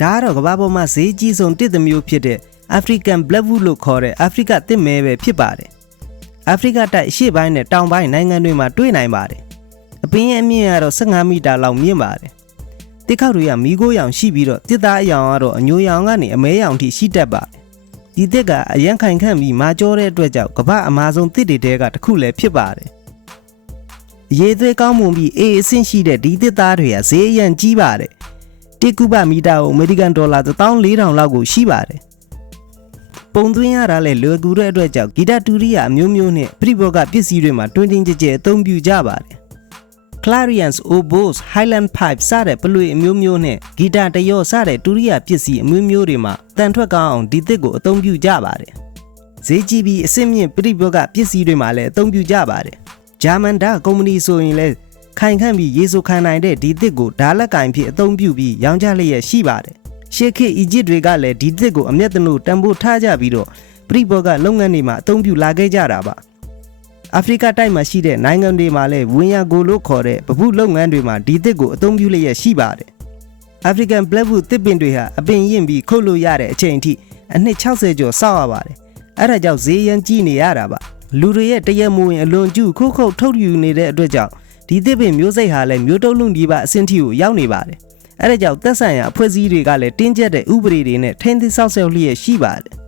ဒါကတော့ကမ္ဘာပေါ်မှာဈေးကြီးဆုံးတစ်သမမျိုးဖြစ်တဲ့ African Blackwood လို့ခေါ်တဲ့အာဖရိကတစ်မဲပဲဖြစ်ပါတယ်အာဖရိကတိုက်အရှေ့ပိုင်းနဲ့တောင်ပိုင်းနိုင်ငံတွေမှာတွေ့နိုင်ပါတယ်အပင်ရဲ့အမြင့်ကတော့15မီတာလောက်မြင့်ပါတယ်တစ်ခေါက်တွေကမီးခိုးရောင်ရှိပြီးတော့တစ်သားအရောင်ကတော့အညိုရောင်ကနေအမဲရောင်ထိရှိတတ်ပါတယ်ဒီတစ်ကအရန်ခိုင်ခန့်ပြီးမာကျောတဲ့အတွက်ကြောင့်ကမ္ဘာအမာဆုံးတစ်တွေတဲကတစ်ခုလည်းဖြစ်ပါတယ်အရေးသွေးကောင်းမွန်ပြီးအေးအဆင့်ရှိတဲ့ဒီတစ်သားတွေကဈေးအရန်ကြီးပါတယ် တစ်ကုဘမီတာကိုအမေရိကန်ဒေါ်လာ14000လောက်ကိုရှိပါတယ်ပုံသွင်းရတာလည်းလွယ်ကူတဲ့အတွက်ကြောင့်ဂီတတူရီယာအမျိုးမျိုးနဲ့ပြိဘောကပစ္စည်းတွေမှာတွင်းတင်းကြဲကြဲအသုံးပြုကြပါတယ် clarions oboes highland pipe စတဲ့ပလွေအမျိုးမျိုးနဲ့ဂီတတရော့စတဲ့တူရီယာပစ္စည်းအမျိုးမျိုးတွေမှာတန်ထွက်ကောင်းအောင်ဒီသစ်ကိုအသုံးပြုကြပါတယ်ဈေးကြီးပြီးအဆင့်မြင့်ပြိဘောကပစ္စည်းတွေမှာလည်းအသုံးပြုကြပါတယ်ဂျာမန်ဒါကုမ္ပဏီဆိုရင်လည်း ခိုင်ခန့်ပြီးရေဆိုခံနိုင်တဲ့ဒီသစ်ကိုဓာတ်လက်ကင်ဖြစ်အသုံးပြုပြီးရောင်းချလျက်ရှိပါတယ်ရှေးခေတ်အီဂျစ်တွေကလည်းဒီသစ်ကိုအမျက်တလို့တန်ဖိုးထားကြပြီးတော့ပြိဘောကလုပ်ငန်းတွေမှာအသုံးပြုလာခဲ့ကြတာပါအာဖရိကတိုက်မှာရှိတဲ့နိုင်ငံတွေမှာလည်းဝင်ရကိုလို့ခေါ်တဲ့ပပုလုပ်ငန်းတွေမှာဒီသစ်ကိုအသုံးပြုလျက်ရှိပါတယ်။ African Blackwood သစ်ပင်တွေဟာအပင်ရင့်ပြီးခုတ်လို့ရတဲ့အချိန်အထိအနှစ်60ကျော်စောက်ရပါတယ်။အဲဒါကြောင့်ဈေးရန်ကြီးနေရတာပါ။လူတွေရဲ့တရက်မူရင်အလွန်ကျူခုတ်ခုတ်ထုတ်ယူနေတဲ့အတွက်ကြောင့် ဒီသစ်ပင်မျိုးစိတ်ဟာလည်းမျိုးတုံးလုံးဒီပါအဆင့်ထိကိုရောက်နေပါတယ်။အဲဒါကြောင့်သက်ဆိုင်ရာအဖွဲ့အစည်းတွေကလည်းတင်းကျပ်တဲ့ဥပဒေတွေနဲ့ထိန်းသိမ်းစောင့်ရှောက်လျက်ရှိပါတယ်